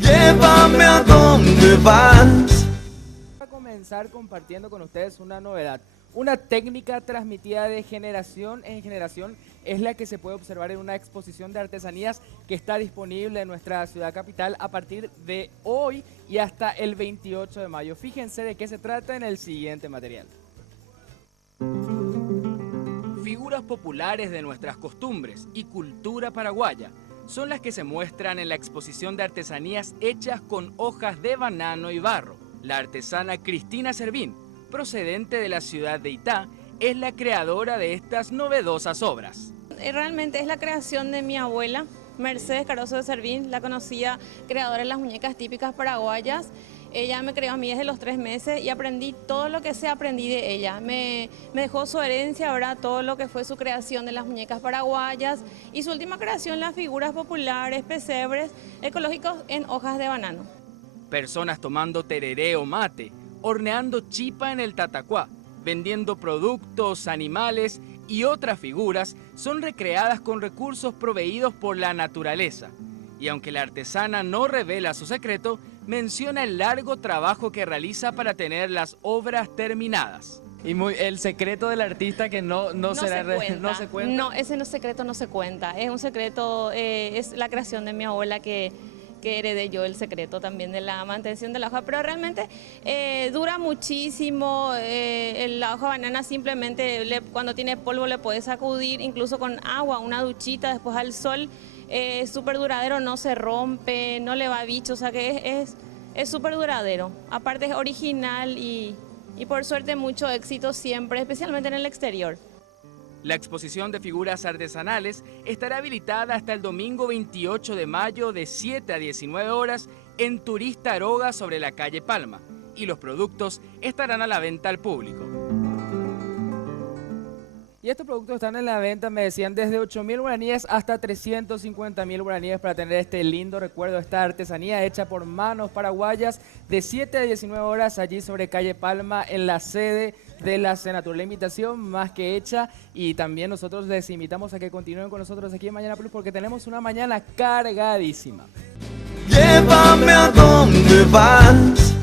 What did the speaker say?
Llévame a donde vas. A comenzar compartiendo con ustedes una novedad. Una técnica transmitida de generación en generación es la que se puede observar en una exposición de artesanías que está disponible en nuestra ciudad capital a partir de hoy y hasta el 28 de mayo. Fíjense de qué se trata en el siguiente material. Figuras populares de nuestras costumbres y cultura paraguaya son las que se muestran en la exposición de artesanías hechas con hojas de banano y barro. La artesana Cristina Servín, procedente de la ciudad de Itá, es la creadora de estas novedosas obras. Realmente es la creación de mi abuela, Mercedes Caroso de Servín, la conocida creadora de las muñecas típicas paraguayas. Ella me creó a mí desde los 3 meses y aprendí todo lo que aprendí de ella. Me dejó su herencia, ahora todo lo que fue su creación de las muñecas paraguayas y su última creación, las figuras populares, pesebres ecológicos en hojas de banano. Personas tomando tereré o mate, horneando chipa en el tatacuá, vendiendo productos, animales y otras figuras son recreadas con recursos proveídos por la naturaleza. Y aunque la artesana no revela su secreto, menciona el largo trabajo que realiza para tener las obras terminadas. Y el secreto del artista que no se cuenta. No, ese secreto no se cuenta. Es un secreto, es la creación de mi abuela que heredé yo el secreto también de la mantención de la hoja, pero realmente dura muchísimo. La hoja de banana simplemente cuando tiene polvo le puedes sacudir, incluso con agua, una duchita después al sol. Es súper duradero, no se rompe, no le va bicho, o sea que es súper duradero. Aparte es original y por suerte mucho éxito siempre, especialmente en el exterior. La exposición de figuras artesanales estará habilitada hasta el domingo 28 de mayo de 7 a 19 horas en Turista Aroga sobre la calle Palma y los productos estarán a la venta al público. Y estos productos están en la venta, me decían, desde 8.000 guaraníes hasta 350.000 guaraníes para tener este lindo recuerdo, esta artesanía hecha por manos paraguayas de 7 a 19 horas allí sobre calle Palma en la sede de la Senatur. La invitación más que hecha y también nosotros les invitamos a que continúen con nosotros aquí en Mañana Plus porque tenemos una mañana cargadísima. Llévame a donde vas.